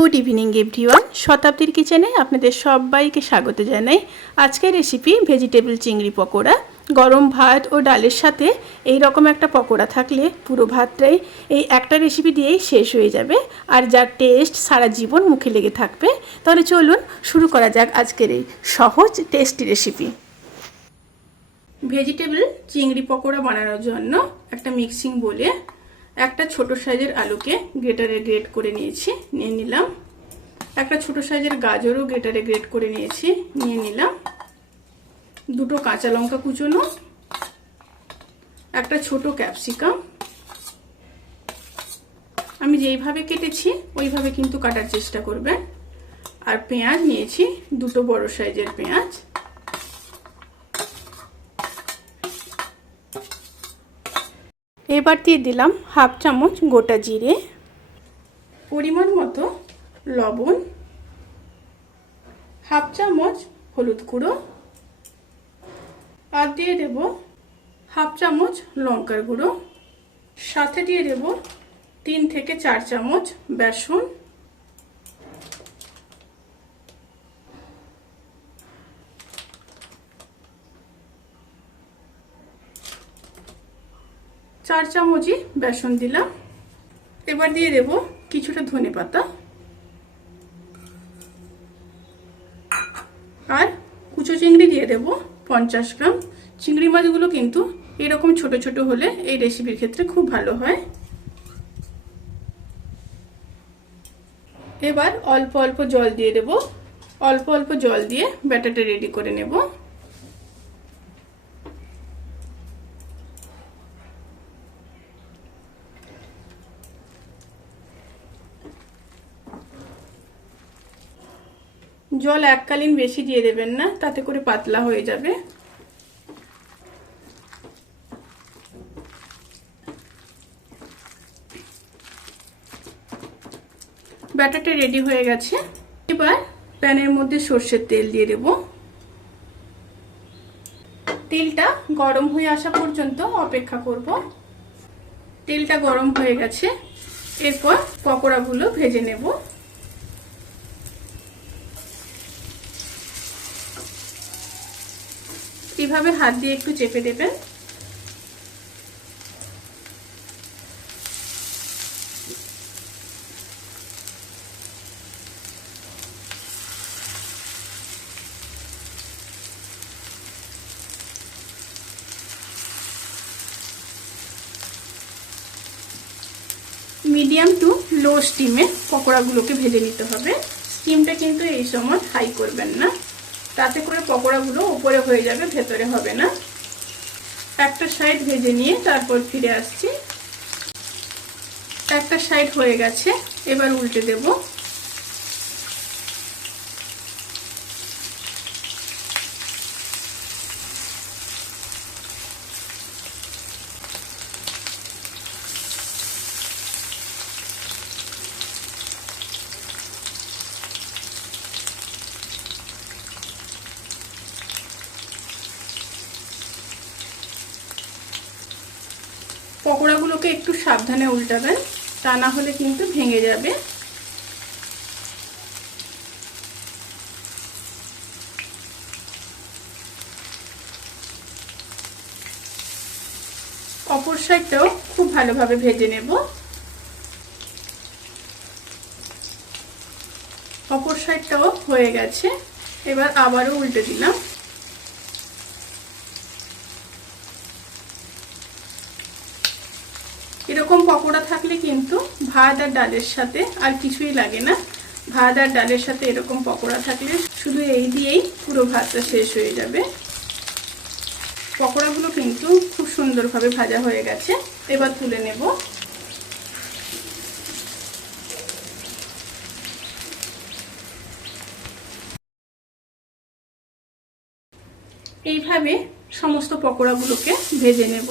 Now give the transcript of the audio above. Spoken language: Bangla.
Good evening, everyone. শতাব্দীর কিচেনে আপনাদের সবাইকে স্বাগত জানাই। আজকের রেসিপি ভেজিটেবল চিংড়ি পকোড়া। গরম ভাত ও ডালের সাথে এই রকম একটা পকোড়া থাকলে পুরো ভাতটাই এই একটা রেসিপি দিয়েই শেষ হয়ে যাবে। আর যার টেস্ট সারা জীবন মুখে লেগে থাকবে, তাহলে চলুন শুরু করা যাক আজকের এই সহজ, টেস্টি রেসিপি। ভেজিটেবল চিংড়ি পকোড়া বানানোর জন্য একটা মিক্সিং বলে একটা ছোট সাইজের আলুকে গ্রেটারে গ্রেট করে নিয়েছি, নিয়ে নিলাম। একটা ছোট সাইজের গাজরও গ্রেটারে গ্রেট করে নিয়েছি, নিয়ে নিলাম। দুটো কাঁচা লঙ্কা কুচোনো, একটা ছোট ক্যাপসিকাম। আমি যেইভাবে কেটেছি, ওইভাবে কিন্তু কাটার চেষ্টা করবেন। আর পেঁয়াজ নিয়েছি, দুটো বড় সাইজের পেঁয়াজ। এবার দিয়ে দিলাম হাফ চামচ গোটা জিরে, পরিমাণ মতো লবণ, হাফ চামচ হলুদ গুঁড়ো আর দিয়ে দেব হাফ চামচ লঙ্কার গুঁড়ো। সাথে দিয়ে দেব তিন থেকে চার চামচ বেসন। চার চামচই বেসন দিলাম। এবার দিয়ে দেব কিছুটা ধনে পাতা। আর কুচো চিংড়ি দিয়ে দেব পঞ্চাশ গ্রাম। চিংড়ি মাছগুলো কিন্তু এরকম ছোট ছোট হলে এই রেসিপির ক্ষেত্রে খুব ভালো হয়। এবার অল্প অল্প জল দিয়ে দেব। অল্প অল্প জল দিয়ে ব্যাটারটা রেডি করে নেব। জল এককালীন বেশি দিয়ে দেবেন না, তাতে করে পাতলা হয়ে যাবে। ব্যাটারটা রেডি হয়ে গেছে। এবার প্যানের মধ্যে সর্ষের তেল দিয়ে দেব। তেলটা গরম হয়ে আসা পর্যন্ত অপেক্ষা করব। তেলটা গরম হয়ে গেছে। এরপর পকোড়াগুলো ভেজে নেব। এভাবে হাত দিয়ে একটু চেপে দেবেন? মিডিয়াম টু লো স্টিমে পকোড়াগুলোকে ভেজে নিতে হবে। স্টিমটা কিন্তু এই সময় হাই করবেন না। তাতে করে পকোড়াগুলো উপরে হয়ে যাবে, ভেতরে হবে না। একটা সাইড ভেজে নিয়ে তারপর ফিরে আসছি। একটা সাইড হয়ে গেছে, এবার উল্টে দেব। পকোড়াগুলোকে একটু সাবধানে উল্টাবেন, তা না হলে কিন্তু ভেঙে যাবে। অপর সাইডটাও খুব ভালোভাবে ভেজে নেব। অপর সাইডটাও হয়ে গেছে, এবার আবারও উল্টে দিলাম। এরকম পকোড়া থাকলে কিন্তু ভাত আর ডালের সাথে আর কিছুই লাগে না। ভাত আর ডালের সাথে এরকম পকোড়া থাকলে শুধু এই দিয়েই পুরো ভাতটা শেষ হয়ে যাবে। পকোড়াগুলো কিন্তু খুব সুন্দরভাবে ভাজা হয়ে গেছে। এবার তুলে নেব। এইভাবে সমস্ত পকোড়াগুলোকে ভেজে নেব।